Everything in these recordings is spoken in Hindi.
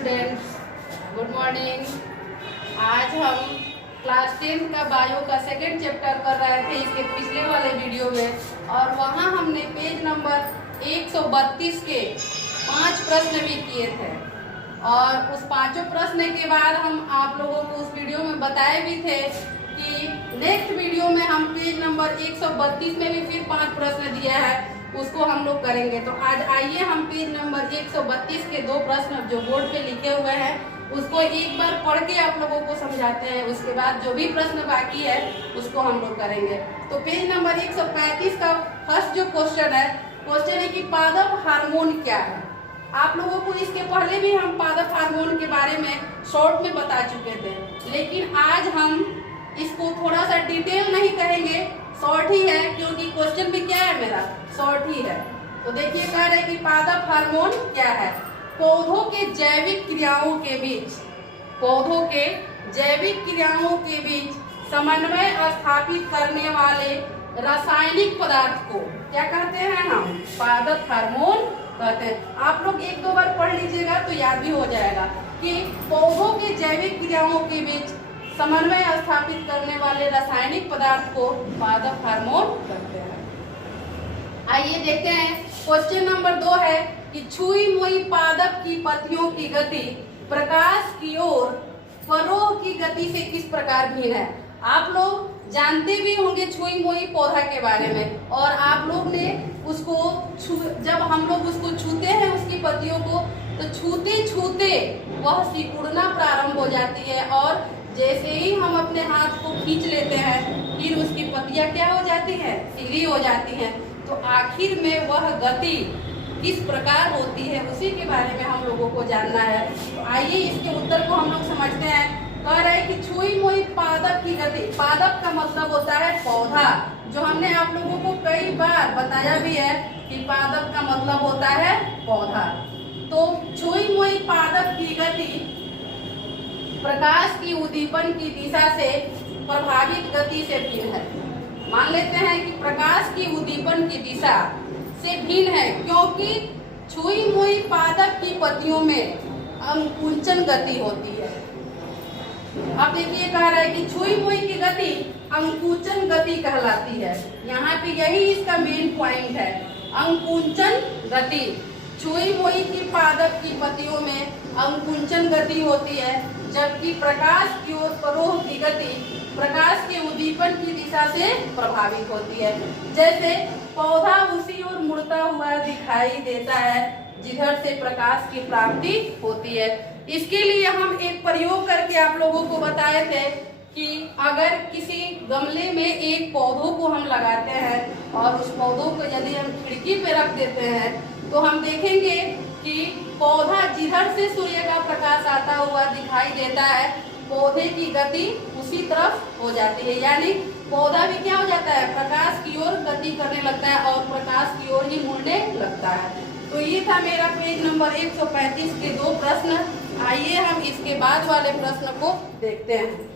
Students, good morning. आज हम क्लास 10 का बायो का सेकेंड चैप्टर कर रहे थे इसके पिछले वाले वीडियो में, और वहाँ हमने पेज नंबर 132 के 5 प्रश्न भी किए थे। और उस पांचों प्रश्न के बाद हम आप लोगों को उस वीडियो में बताए भी थे कि नेक्स्ट वीडियो में हम पेज नंबर 132 में भी फिर 5 प्रश्न दिया है, उसको हम लोग करेंगे। तो आज आइए हम पेज नंबर 132 के 2 प्रश्न जो बोर्ड पे लिखे हुए हैं उसको एक बार पढ़ के आप लोगों को समझाते हैं। उसके बाद जो भी प्रश्न बाकी है उसको हम लोग करेंगे। तो पेज नंबर 135 का फर्स्ट जो क्वेश्चन है कि पादप हार्मोन क्या है। आप लोगों को इसके पहले भी हम पादप हार्मोन के बारे में शॉर्ट में बता चुके थे, लेकिन आज हम इसको थोड़ा सा डिटेल नहीं कहेंगे, शॉर्ट ही है, क्योंकि क्वेश्चन भी क्या है मेरा शॉर्ट ही है। तो देखिए कह रहे कि पादप हार्मोन क्या है। पौधों के जैविक क्रियाओं के बीच समन्वय स्थापित करने वाले रासायनिक पदार्थ को क्या कहते हैं हम? पादप हार्मोन कहते हैं। आप लोग 1-2 बार पढ़ लीजिएगा तो याद भी हो जाएगा कि पौधों के जैविक क्रियाओं के बीच समन्वय स्थापित करने वाले रासायनिक पदार्थ को पादप हार्मोन कहते हैं। आइए देखते हैं। क्वेश्चन नंबर 2 है कि छुई मुई पादप की पत्तियों की गति प्रकाश की ओर परोह की गति से किस प्रकार भिन्न है। आप लोग जानते भी होंगे छुई मुई पौधा के बारे में, और आप लोग ने उसको जब हम लोग उसको छूते हैं उसकी पत्तियों को, तो छूते छूते वह सिकुड़ना प्रारंभ हो जाती है, और जैसे ही हम अपने हाथ को खींच लेते हैं फिर उसकी पत्तियां क्या हो जाती है? सीधी हो जाती हैं। तो आखिर में वह गति किस प्रकार होती है उसी के बारे में हम लोगों को जानना है। तो आइए इसके उत्तर को हम लोग समझते हैं। कह रहे हैं कि छुई मुई पादप की गति। पादप का मतलब होता है पौधा, जो हमने आप लोगों को कई बार बताया भी है कि पादप का मतलब होता है पौधा। तो छुई मुई पादप की गति प्रकाश की उद्दीपन की दिशा से प्रभावित गति से भिन्न है। मान लेते हैं कि प्रकाश की उद्दीपन की दिशा से भिन्न है, क्योंकि छुई मुई पादप की पत्तियों में अंकुंचन गति होती है। अब देखिए कह रहा है कि छुई मुई की गति अंकुंचन गति कहलाती है। यहाँ पे यही इसका मेन पॉइंट है, अंकुंचन गति। छुई मुई की पादप की पत्तियों में अंकुंचन गति होती है, जबकि प्रकाश की ओर परोह की गति प्रकाश के उद्दीपन की दिशा से प्रभावित होती है। जैसे पौधा उसी ओर मुड़ता हुआ दिखाई देता है जिधर से प्रकाश की प्राप्ति होती है। इसके लिए हम एक प्रयोग करके आप लोगों को बताए थे कि अगर किसी गमले में एक पौधों को हम लगाते हैं और उस पौधों को यदि हम खिड़की पे रख देते हैं तो हम देखेंगे कि पौधा जिधर से सूर्य का प्रकाश आता हुआ दिखाई देता है, पौधे की गति उसी तरफ हो जाती है, यानी पौधा भी क्या हो जाता है? प्रकाश की ओर गति करने लगता है और प्रकाश की ओर ही मुड़ने लगता है। तो ये था मेरा पेज नंबर 135 के 2 प्रश्न। आइए हम इसके बाद वाले प्रश्न को देखते हैं।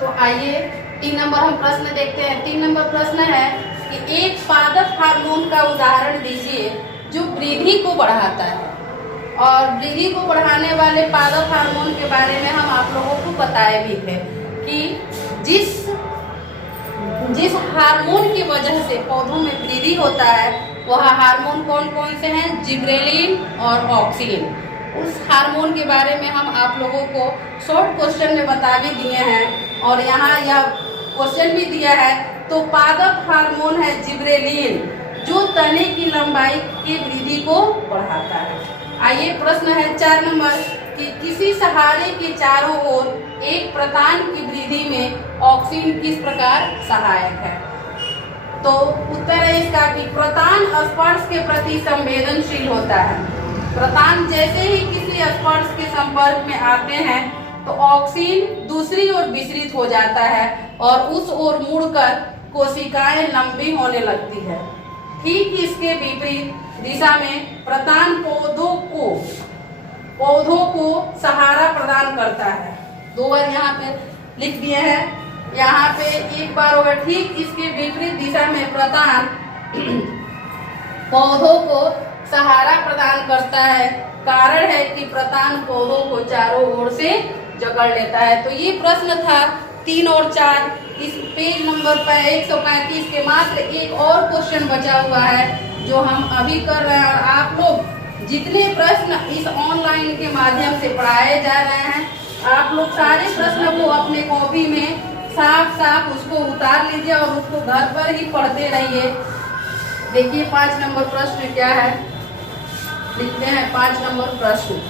तो आइए 3 नंबर हम प्रश्न देखते हैं। 3 नंबर प्रश्न है कि एक पादप हार्मोन का उदाहरण दीजिए जो वृद्धि को बढ़ाता है। और वृद्धि को बढ़ाने वाले पादप हार्मोन के बारे में हम आप लोगों को बताए भी थे कि जिस हार्मोन की वजह से पौधों में वृद्धि होता है वह हार्मोन कौन कौन से हैं? जिब्रेलिन और ऑक्सिन। उस हार्मोन के बारे में हम आप लोगों को शॉर्ट क्वेश्चन में बता भी दिए हैं, और यहाँ यह क्वेश्चन भी दिया है। तो पादप हार्मोन है जिब्रेलिन, जो तने की लंबाई की वृद्धि को बढ़ाता है। आइए प्रश्न है 4 नंबर कि किसी सहारे के चारों ओर एक प्रतान की वृद्धि में ऑक्सीन किस प्रकार सहायक है। तो उत्तर है इसका कि प्रतान स्पर्श के प्रति संवेदनशील होता है। प्रतान जैसे ही किसी स्पर्श के संपर्क में आते हैं तो ऑक्सीन दूसरी ओर विसरित हो जाता है और उस ओर मुड़कर कोशिकाएं लंबी होने लगती है। ठीक इसके विपरीत दिशा में प्रतान पौधों को सहारा प्रदान करता है। 2 बार यहाँ पे लिख दिए हैं, यहाँ पे एक बार होगा। ठीक इसके विपरीत दिशा में प्रतान पौधों को सहारा प्रदान करता है। कारण है कि प्रतान पौधों को चारों ओर से जकड़ लेता है। तो ये प्रश्न था 3 और 4 इस पेज नंबर 135 के। मात्र एक और क्वेश्चन बचा हुआ है जो हम अभी कर रहे हैं। और आप लोग जितने प्रश्न इस ऑनलाइन के माध्यम से पढ़ाए जा रहे हैं, आप लोग सारे प्रश्न को अपने कॉपी में साफ उसको उतार लीजिए और उसको घर पर ही पढ़ते रहिए। देखिए 5 नंबर प्रश्न क्या है, लिखते हैं 5 नंबर प्रश्न।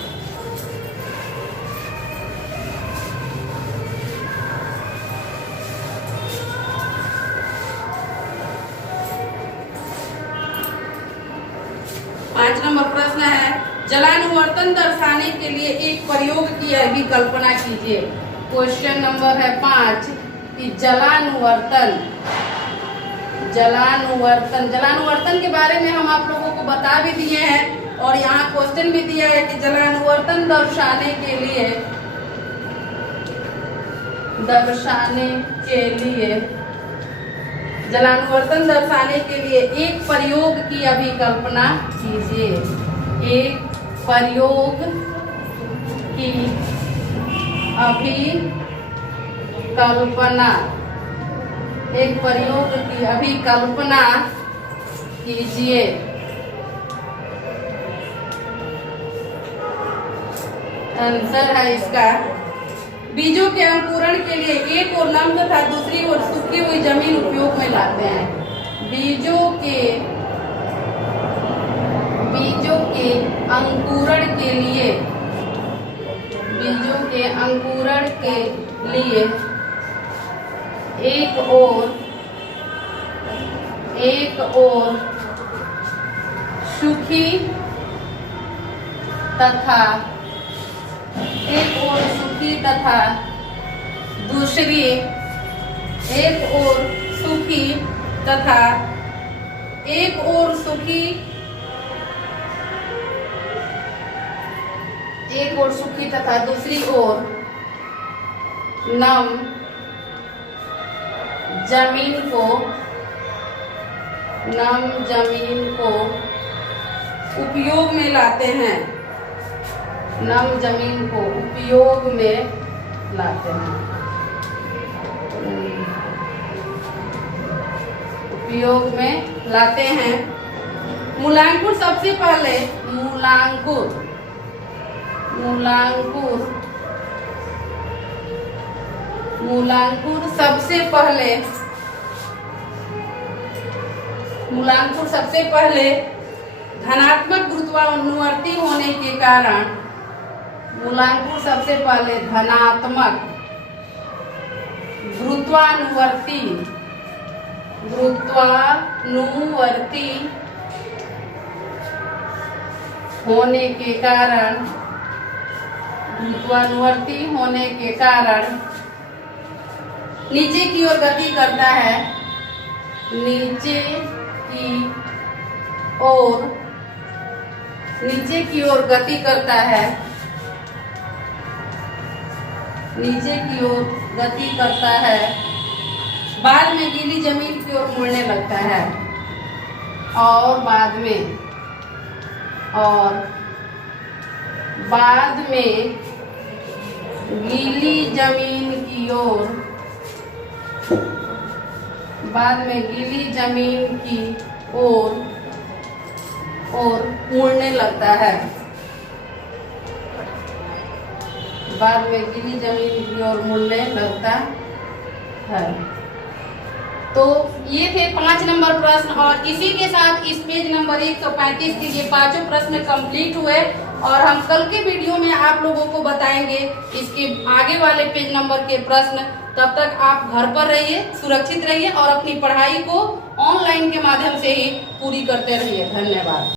पांच नंबर प्रश्न है, जलानुवर्तन दर्शाने के लिए एक प्रयोग की अभी कल्पना कीजिए। क्वेश्चन नंबर है 5 कि जलानुवर्तन के बारे में हम आप लोगों को बता भी दिए हैं और यहाँ क्वेश्चन भी दिया है कि जलानुवर्तन दर्शाने के लिए एक प्रयोग की अभी कल्पना कीजिए। एक प्रयोग की अभी कल्पना कीजिए। आंसर है इसका, बीजों के अंकुरण के लिए एक ओर नम तथा दूसरी ओर सूखी हुई जमीन उपयोग में लाते हैं। बीजों के अंकुरण के लिए एक ओर सूखी तथा दूसरी ओर नम जमीन को उपयोग में लाते हैं। मूलांकुर सबसे पहले धनात्मक गुरुत्वानुवर्ती होने के कारण गुरुत्वानुवर्ती होने के कारण नीचे की ओर गति करता है। नीचे की ओर गति करता है, बाद में गीली जमीन की ओर मुड़ने लगता है और बाद में गीली जमीन की ओर मुड़ने लगता है। तो ये थे 5 नंबर प्रश्न और इसी के साथ इस पेज नंबर 135 के ये 5 प्रश्न कंप्लीट हुए। और हम कल के वीडियो में आप लोगों को बताएंगे इसके आगे वाले पेज नंबर के प्रश्न। तब तक आप घर पर रहिए, सुरक्षित रहिए और अपनी पढ़ाई को ऑनलाइन के माध्यम से ही पूरी करते रहिए। धन्यवाद।